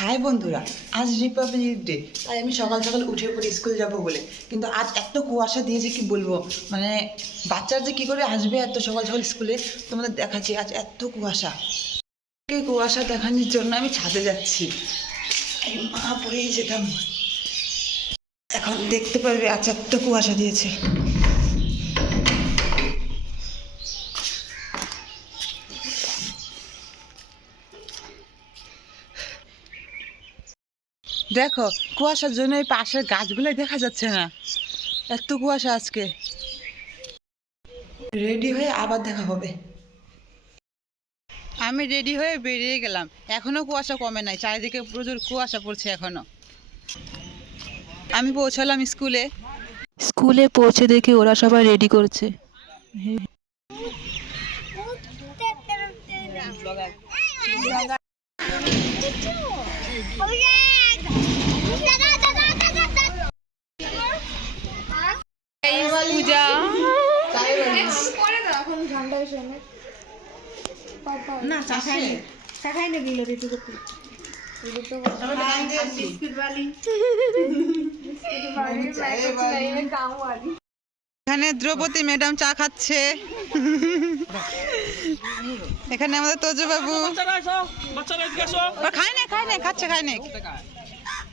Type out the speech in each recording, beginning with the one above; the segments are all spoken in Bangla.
হাই বন্ধুরা, আজ রিপাবলিক ডে তাই আমি সকাল সকাল উঠে পড়ে স্কুল যাব বলে। কিন্তু আজ এত কুয়াশা দিয়েছে, কি বলব? মানে বাচ্চারা যে কী করে আসবে এত সকাল সকাল স্কুলে, তোমাদের দেখাচ্ছি, আজ এত কুয়াশা। কুয়াশা দেখানোর জন্য আমি ছাদে যাচ্ছি। মা, পড়েই যেতাম। এখন দেখতে পারবে আজ এত কুয়াশা দিয়েছে। দেখো কুয়াশার জন্য এই পাশের গাছগুলোই দেখা যাচ্ছে না। এত কুয়াশা আজকে। রেডি হয়ে আবার দেখা হবে। আমি রেডি হয়ে বেরিয়ে গেলাম। এখনও কুয়াশা কমে নাই চারিদিকে প্রচুর কুয়াশা পড়ছে এখনও। আমি পৌঁছালাম স্কুলে। স্কুলে পৌঁছে দেখি ওরা সবাই রেডি করছে। পূজা। না চাষে এখানে দ্রৌপদী ম্যাডাম চা খাচ্ছে। এখানে আমাদের তোজো বাবু খায় না খায় না খাচ্ছে খায় না।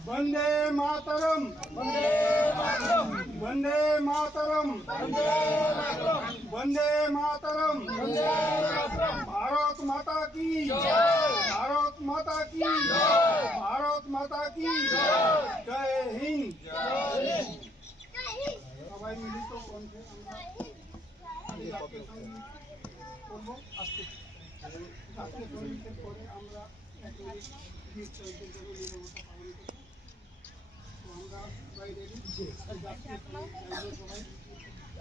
વંદે માતરમ વંદે માતરમ વંદે માતરમ વંદે માતરમ વંદે માતરમ વંદે માતરમ ભારત માતા કી જય ભારત માતા કી જય ભારત માતા કી જય જય હિન્દ જય હિન્દ સવાઈ મિલી તો કોણ છે করব আস্তে জাতীয় সঙ্গীতের পরে আমরা এক মিনিট গীত জন্য নিরবতা পালন করব। তো আমরা সবাই রেডি জাতীয় সংগীত সবাই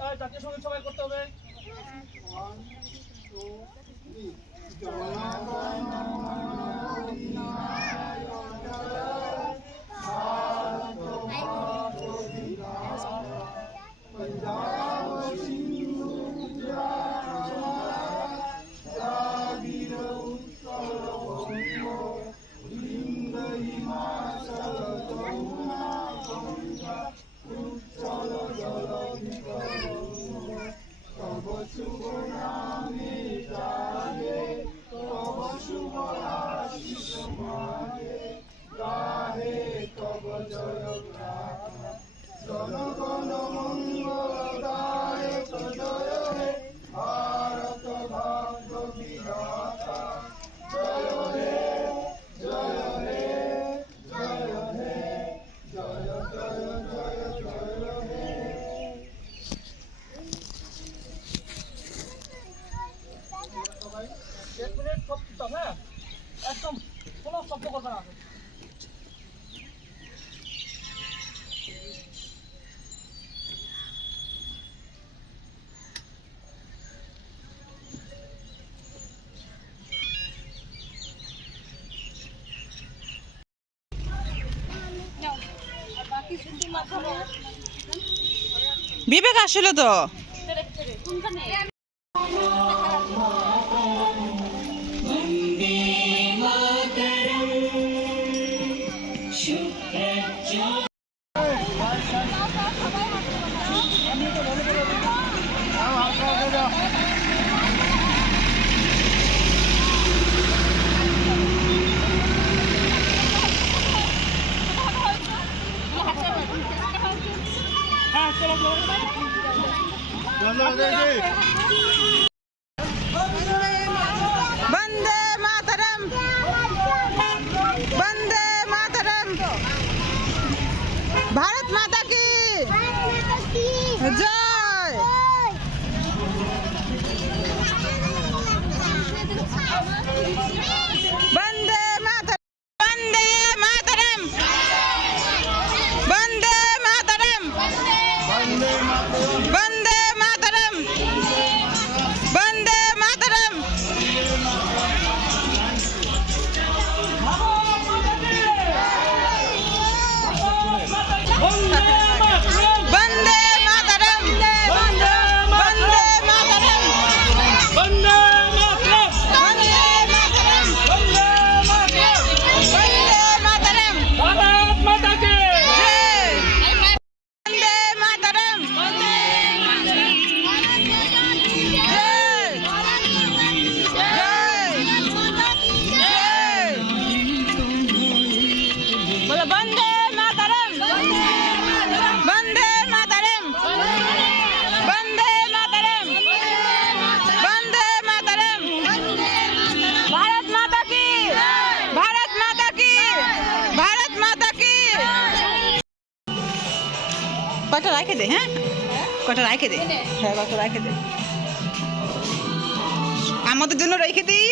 এই জাতীয় সংগীত সবাই করতে হবে। ওয়ান টু থ্রি জনগণ বিবেক আসছিল তো। वंदे मातरम। वंदे मातरम। भारत माता की जय। Yeah! রাখে দে হ্যাঁ? কটা রাখে দে? হ্যাঁ কটা রাখে দে। আমাদের জন্য রেখে দিই